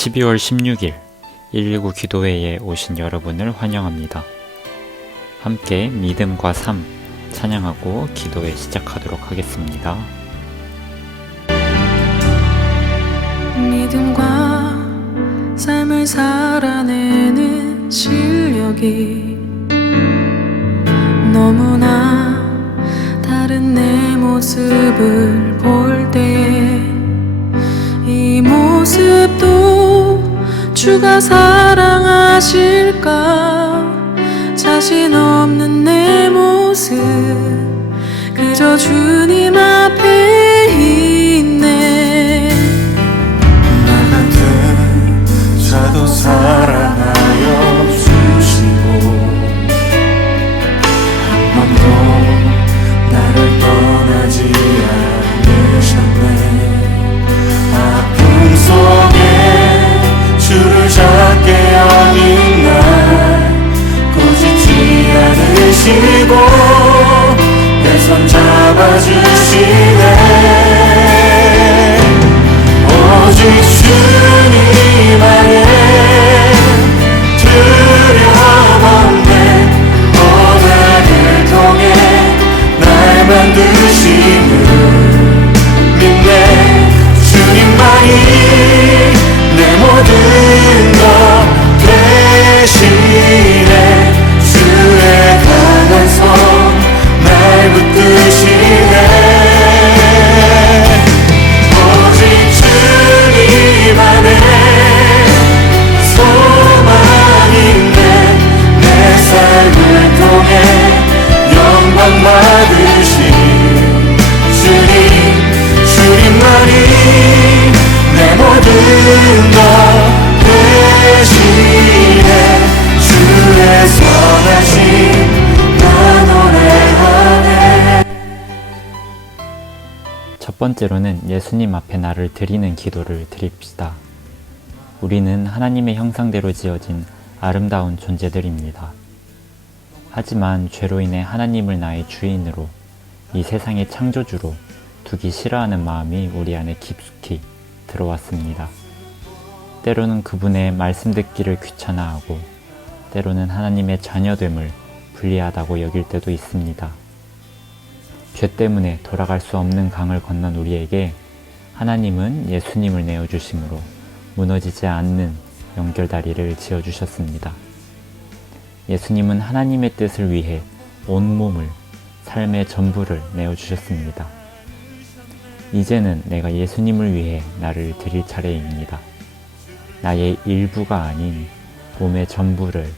12월 16일 119 기도회에 오신 여러분을 환영합니다. 함께 믿음과 삶 찬양하고 기도회 시작하도록 하겠습니다. 믿음과 삶을 살아내는 실력이 너무나 다른 내 모습을 볼 때에 이 모습도 주가 사랑하실까? 자신 없는 내 모습 그저 주님 앞에 있네. 나 같은 자도 사랑하여 주시고 한 번도 나를 떠나지 않으셨네. 아픔 속에 주를 작게 여긴 날 꾸짖지 않으시고 내 손 잡아주시네. 오직 주님 안에 두려움 없네. 고난을 통해 날 만드심을 믿네. 주님만이 내 모든 것 되시네. 주의 강한 손 날 붙드시네. 오직 주님 안에 소망 있네. 내 삶을 통해 영광 받으신 주님만이 내 모든 것 되시네. 주의 선하심 나 노래하네. 첫 번째로는 예수님 앞에 나를 드리는 기도를 드립시다. 우리는 하나님의 형상대로 지어진 아름다운 존재들입니다. 하지만 죄로 인해 하나님을 나의 주인으로, 이 세상의 창조주로 두기 싫어하는 마음이 우리 안에 깊숙이 들어왔습니다. 때로는 그분의 말씀 듣기를 귀찮아하고, 때로는 하나님의 자녀됨을 불리하다고 여길 때도 있습니다. 죄 때문에 돌아갈 수 없는 강을 건넌 우리에게 하나님은 예수님을 내어주심으로 무너지지 않는 연결다리를 지어주셨습니다. 예수님은 하나님의 뜻을 위해 온몸을, 삶의 전부를 내어주셨습니다. 이제는 내가 예수님을 위해 나를 드릴 차례입니다. 나의 일부가 아닌 몸의 전부를,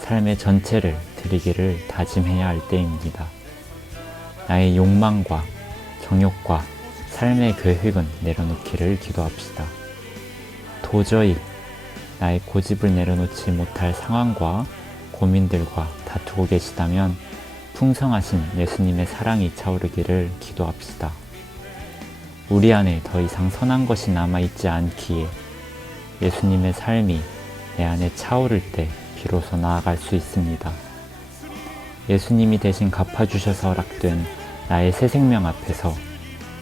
삶의 전체를 드리기를 다짐해야 할 때입니다. 나의 욕망과 정욕과 삶의 계획은 내려놓기를 기도합시다. 도저히 나의 고집을 내려놓지 못할 상황과 고민들과 다투고 계시다면 풍성하신 예수님의 사랑이 차오르기를 기도합시다. 우리 안에 더 이상 선한 것이 남아있지 않기에 예수님의 삶이 내 안에 차오를 때 비로소 나아갈 수 있습니다. 예수님이 대신 갚아주셔서 허락된 나의 새 생명 앞에서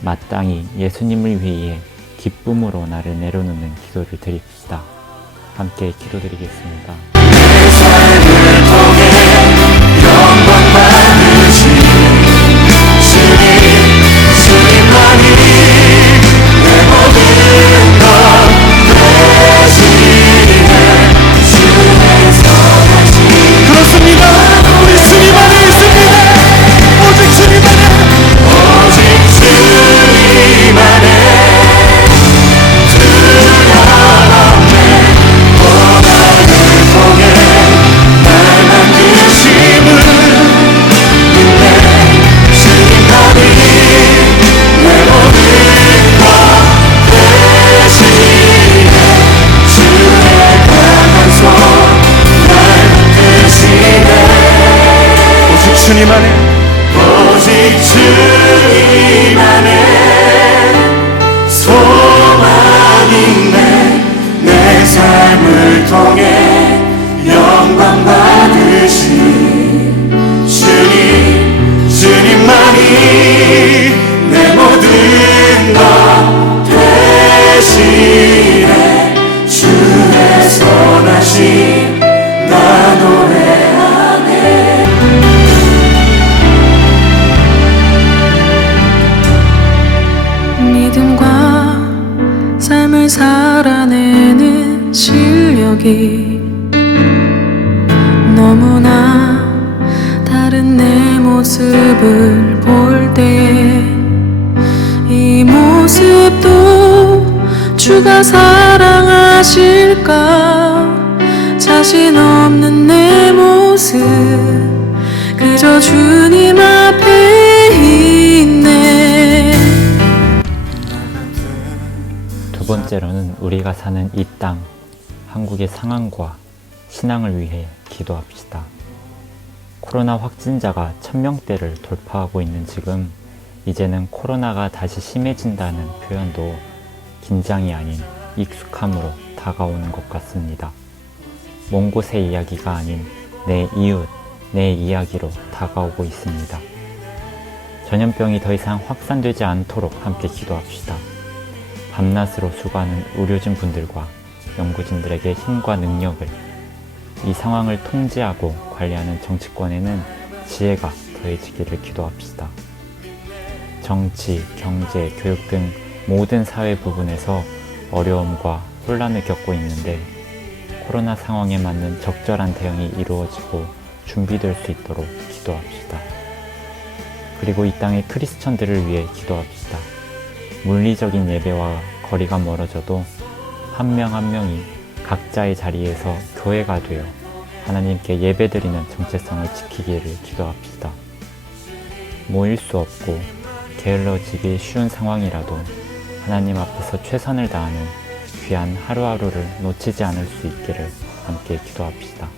마땅히 예수님을 위해 기쁨으로 나를 내려놓는 기도를 드립시다. 함께 기도드리겠습니다. 내 삶을 통해 영광 받으신 주님만이 내 모든 것 되시네. 주의 선하심 그렇습니다. 우리 주님 안에 있습니다. 오직 주님 안에 두려움 없네. 고난을 통해 날 만드심을 믿네. 주님만이 내 모든 것 되시네. 주의 강한 손 날 붙드시네. 오직 주님 안에 오직 주님 안에 소망 있네. 내 삶을 통해 영광 받으신 주님만이 내 모든 것 되시네. 주 삶을 살아내는 실력이 너무나 다른 내 모습을 볼 때에 이 모습도 주가 사랑하실까 자신 없는 내 모습 그저 주님 앞에 있네. 두 번째로는 우리가 사는 이 땅, 한국의 상황과 신앙을 위해 기도합시다. 코로나 확진자가 1000명대를 돌파하고 있는 지금, 이제는 코로나가 다시 심해진다는 표현도 긴장이 아닌 익숙함으로 다가오는 것 같습니다. 먼 곳의 이야기가 아닌 내 이웃, 내 이야기로 다가오고 있습니다. 전염병이 더 이상 확산되지 않도록 함께 기도합시다. 밤낮으로 수고하는 의료진 분들과 연구진들에게 힘과 능력을, 이 상황을 통제하고 관리하는 정치권에는 지혜가 더해지기를 기도합시다. 정치, 경제, 교육 등 모든 사회 부분에서 어려움과 혼란을 겪고 있는데 코로나 상황에 맞는 적절한 대응이 이루어지고 준비될 수 있도록 기도합시다. 그리고 이 땅의 크리스천들을 위해 기도합시다. 물리적인 예배와 거리가 멀어져도 한 명 한 명이 각자의 자리에서 교회가 되어 하나님께 예배드리는 정체성을 지키기를 기도합시다. 모일 수 없고 게을러지기 쉬운 상황이라도 하나님 앞에서 최선을 다하는 귀한 하루하루를 놓치지 않을 수 있기를 함께 기도합시다.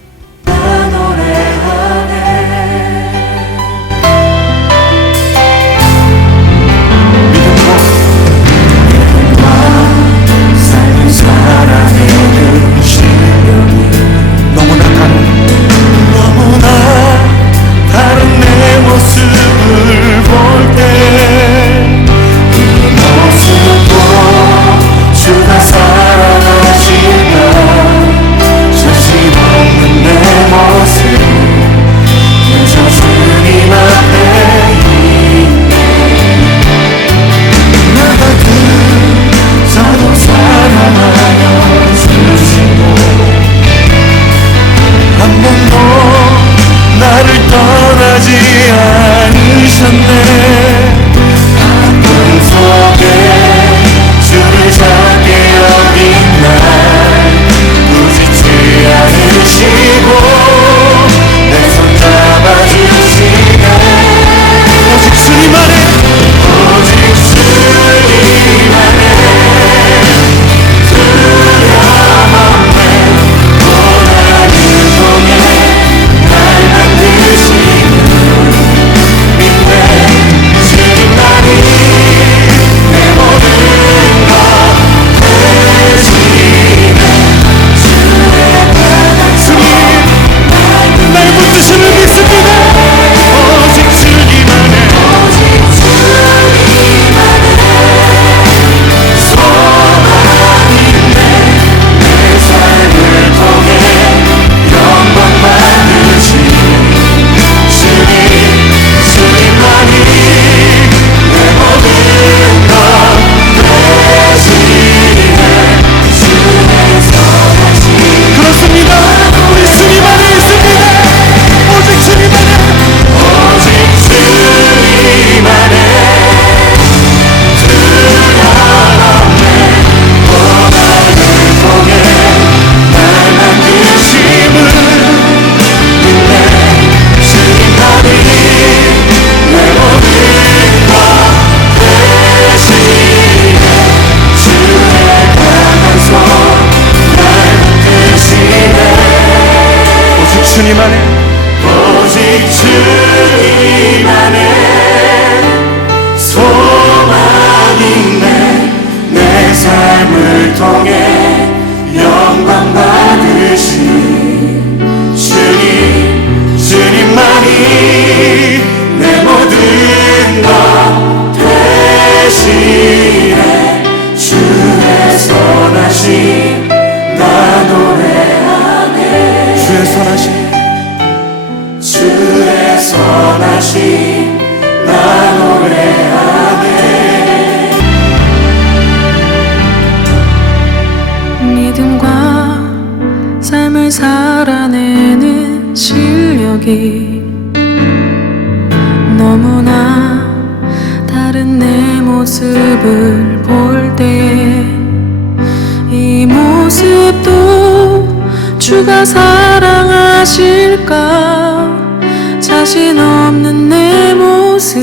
주님 안에 오직 주님 안에 소망 있네. 내 삶을 통해 영광 받으신 주님만이 내 모든 것 대신에 주의 선하심 나 노래하네. 주의 선하심 나 노래하네. 달리 너무나 다른 내 모습을 볼 때에 이 모습도 주가 사랑하실까 자신 없는 내 모습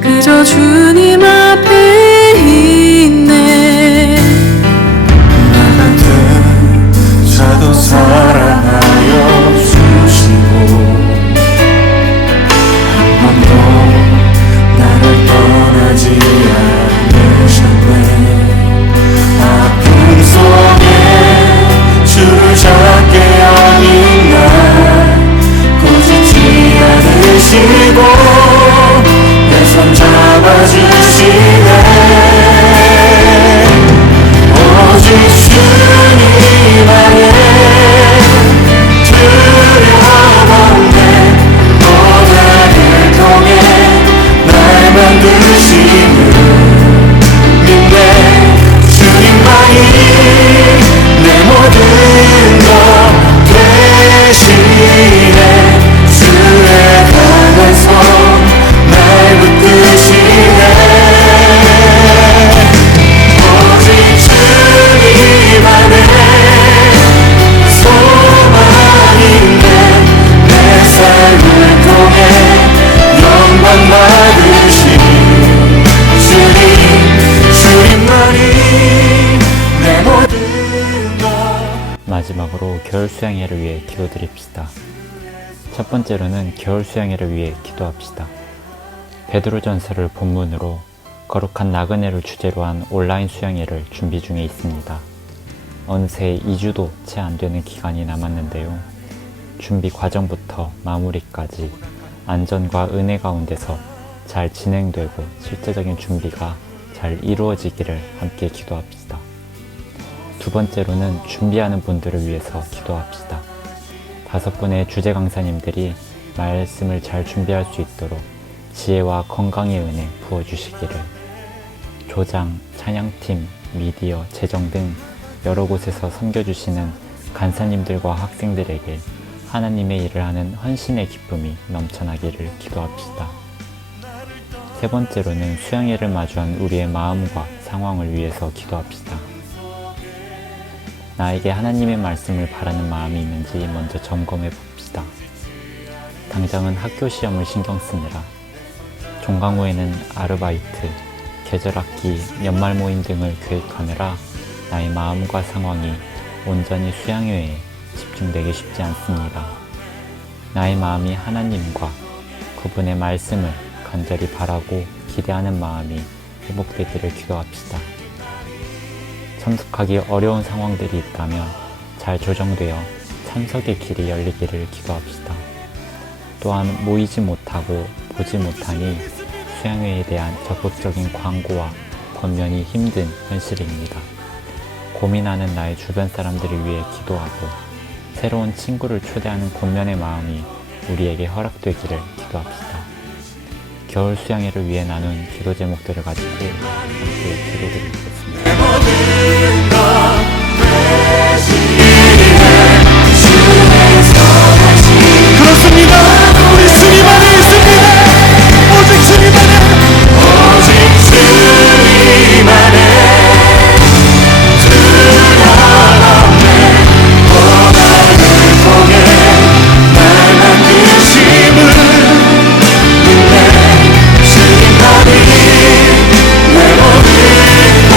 그저 주님 앞에 있네 나 같은 자도 사랑하여 주시고 한 번도 나를 떠나지 않으셨네 아픔 속에 주를 찾게 하는 날 꾸짖지 않으시고 내 손 잡아주시네 오직 주님 안에 두려움 없네 고난을 통해 날 만드심을 믿네 주님만이 내 모든 것 되시네 주의 강한 손 날 붙드시네 오직 주님 안에 소망인데 내 삶을 통해 영광 받으신 주님만이 내 모든 것 마지막으로 겨울 수양회를 위해 기도드립시다. 첫 번째로는 겨울 수양회를 위해 기도합시다. 베드로전서를 본문으로 거룩한 나그네를 주제로 한 온라인 수양회를 준비 중에 있습니다. 어느새 2주도 채 안 되는 기간이 남았는데요. 준비 과정부터 마무리까지 안전과 은혜 가운데서 잘 진행되고 실제적인 준비가 잘 이루어지기를 함께 기도합시다. 두 번째로는 준비하는 분들을 위해서 기도합시다. 5분의 주재 강사님들이 말씀을 잘 준비할 수 있도록 지혜와 건강의 은혜 부어주시기를, 조장, 찬양팀, 미디어, 재정 등 여러 곳에서 섬겨주시는 간사님들과 학생들에게 하나님의 일을 하는 헌신의 기쁨이 넘쳐나기를 기도합시다. 세 번째로는 수양회를 마주한 우리의 마음과 상황을 위해서 기도합시다. 나에게 하나님의 말씀을 바라는 마음이 있는지 먼저 점검해 봅시다. 당장은 학교 시험을 신경 쓰느라, 종강 후에는 아르바이트, 계절학기, 연말 모임 등을 계획하느라 나의 마음과 상황이 온전히 수양회에 집중되기 쉽지 않습니다. 나의 마음이 하나님과 그분의 말씀을 간절히 바라고 기대하는 마음이 회복되기를 기도합시다. 참석하기 어려운 상황들이 있다면 잘 조정되어 참석의 길이 열리기를 기도합시다. 또한 모이지 못하고 보지 못하니 수양회에 대한 적극적인 광고와 권면이 힘든 현실입니다. 고민하는 나의 주변 사람들을 위해 기도하고 새로운 친구를 초대하는 권면의 마음이 우리에게 허락되기를 기도합시다. 겨울 수양회를 위해 나눈 기도 제목들을 가지고 함께 기도드리겠습니다. 그렇습니다. 우리 주님 안에 있습니다. 오직 주님 안에, 오직 주님 안에 두려움없네 고난을 통해 날 만드심을 믿네 주님만이 내 모든 것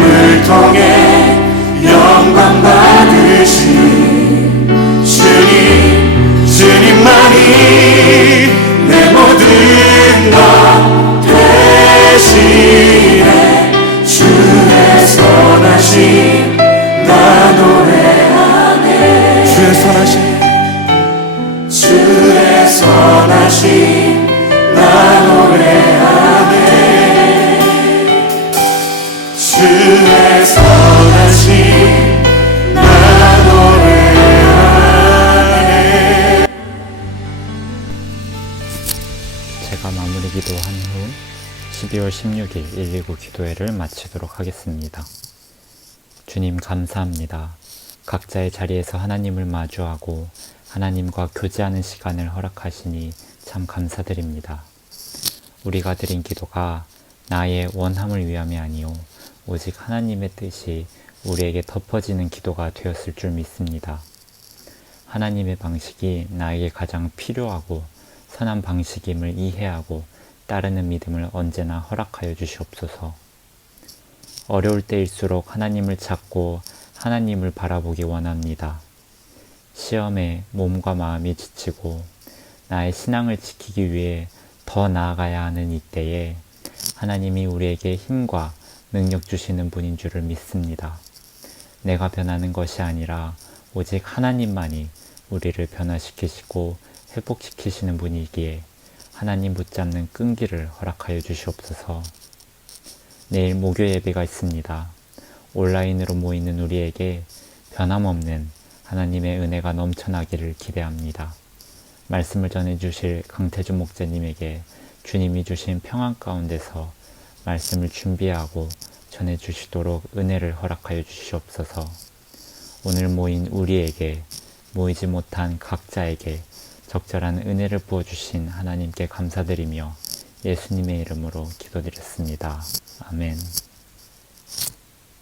삶을 통해 영광 받으신 주님만이 내 모든 것 대신에 주의 선하심 나 노래하네. 주의 선하심 나 노래하네. 주의 선하심 나 노래하네. 제가 마무리 기도한 후 12월 16일 119 기도회를 마치도록 하겠습니다. 주님 감사합니다. 각자의 자리에서 하나님을 마주하고 하나님과 교제하는 시간을 허락하시니 참 감사드립니다. 우리가 드린 기도가 나의 원함을 위함이 아니요 오직 하나님의 뜻이 우리에게 덮어지는 기도가 되었을 줄 믿습니다. 하나님의 방식이 나에게 가장 필요하고 선한 방식임을 이해하고 따르는 믿음을 언제나 허락하여 주시옵소서. 어려울 때일수록 하나님을 찾고 하나님을 바라보기 원합니다. 시험에 몸과 마음이 지치고 나의 신앙을 지키기 위해 더 나아가야 하는 이때에 하나님이 우리에게 힘과 능력 주시는 분인 줄을 믿습니다. 내가 변하는 것이 아니라 오직 하나님만이 우리를 변화시키시고 회복시키시는 분이기에 하나님 붙잡는 끈기를 허락하여 주시옵소서. 내일 목요 예배가 있습니다. 온라인으로 모이는 우리에게 변함없는 하나님의 은혜가 넘쳐나기를 기대합니다. 말씀을 전해주실 강태준 목자님에게 주님이 주신 평안 가운데서 말씀을 준비하고 전해주시도록 은혜를 허락하여 주시옵소서. 오늘 모인 우리에게, 모이지 못한 각자에게 적절한 은혜를 부어주신 하나님께 감사드리며 예수님의 이름으로 기도드렸습니다. 아멘.